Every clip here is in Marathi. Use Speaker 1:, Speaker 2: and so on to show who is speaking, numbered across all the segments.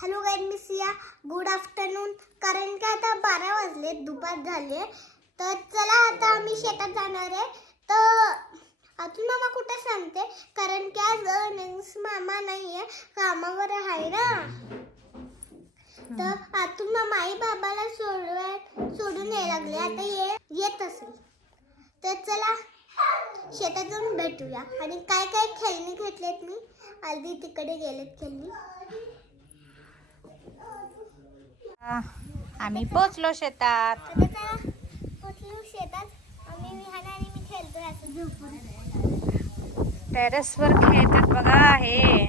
Speaker 1: हॅलो गाईड मी सिया. Good afternoon. कारण की आता बारा वाजले दुपार झाले तर चला आता आम्ही शेतात जाणार आहे. तर अजून मामा कुठे सांगते? कारण की आज नेक्स्ट मामा नाही आहे. कामावर आहे ना. तर आतून मामा आई बाबाला सोडवाय सोडून यायला लागले. आता ये येत असेल. तर चला शेतात जाऊन भेटूया. आणि काय काय खेळणी घेतलेत मी? आधी तिकडे गेलेत खेळणी
Speaker 2: आम्ही पोचलो शेतात
Speaker 1: आता चला पोचलो शेतात आम्ही विहान आणि मी खेळतोय असं झोपून
Speaker 2: टेरेस वर खेळतात बघा हे.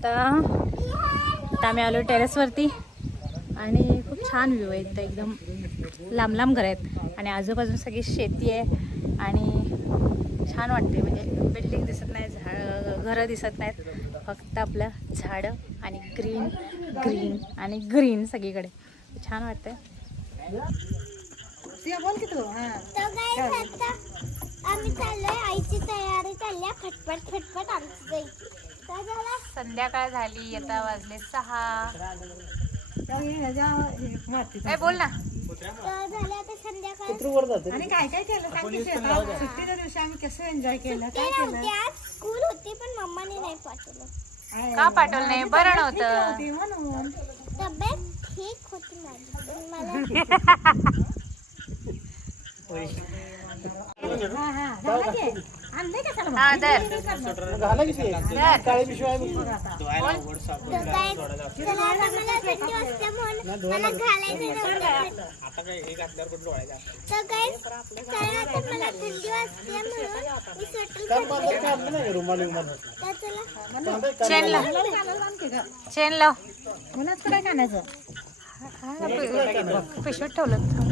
Speaker 2: आता आम्ही आलो टेरेसवरती आणि छान व्ह्यू आहे इथं एकदम लांब लांब घर आहेत. आणि आजूबाजूला सगळी शेती आहे. आणि छान वाटते म्हणजे बिल्डिंग दिसत नाही झाड घरं दिसत नाहीत. फक्त आपलं झाडं आणि ग्रीन ग्रीन आणि ग्रीन सगळीकडे. छान
Speaker 1: आता आम्ही चाललोय आईची तयारी खटपट खटपट आमची जायची. तर झाला
Speaker 2: संध्याकाळ झाली आता वाजले सहा. ए, बोल ना.
Speaker 1: तर झाले आता संध्याकाळ
Speaker 3: आणि काय काय केलं सांग की शेतात? सुट्टीच्या दिवशी आम्ही कसं एन्जॉय केलं?
Speaker 1: आज स्कूल होती पण मम्माने नाही पाठवलं.
Speaker 2: का पाठवलं नाही? बरं नव्हतं.
Speaker 3: म्हणून.
Speaker 1: तब्येत ठीक होती माझी मला
Speaker 3: हा हा.
Speaker 2: हा चेन लाव.
Speaker 3: मुलाचं काय कानाचं
Speaker 2: पि- पिशवीत ठेवलं.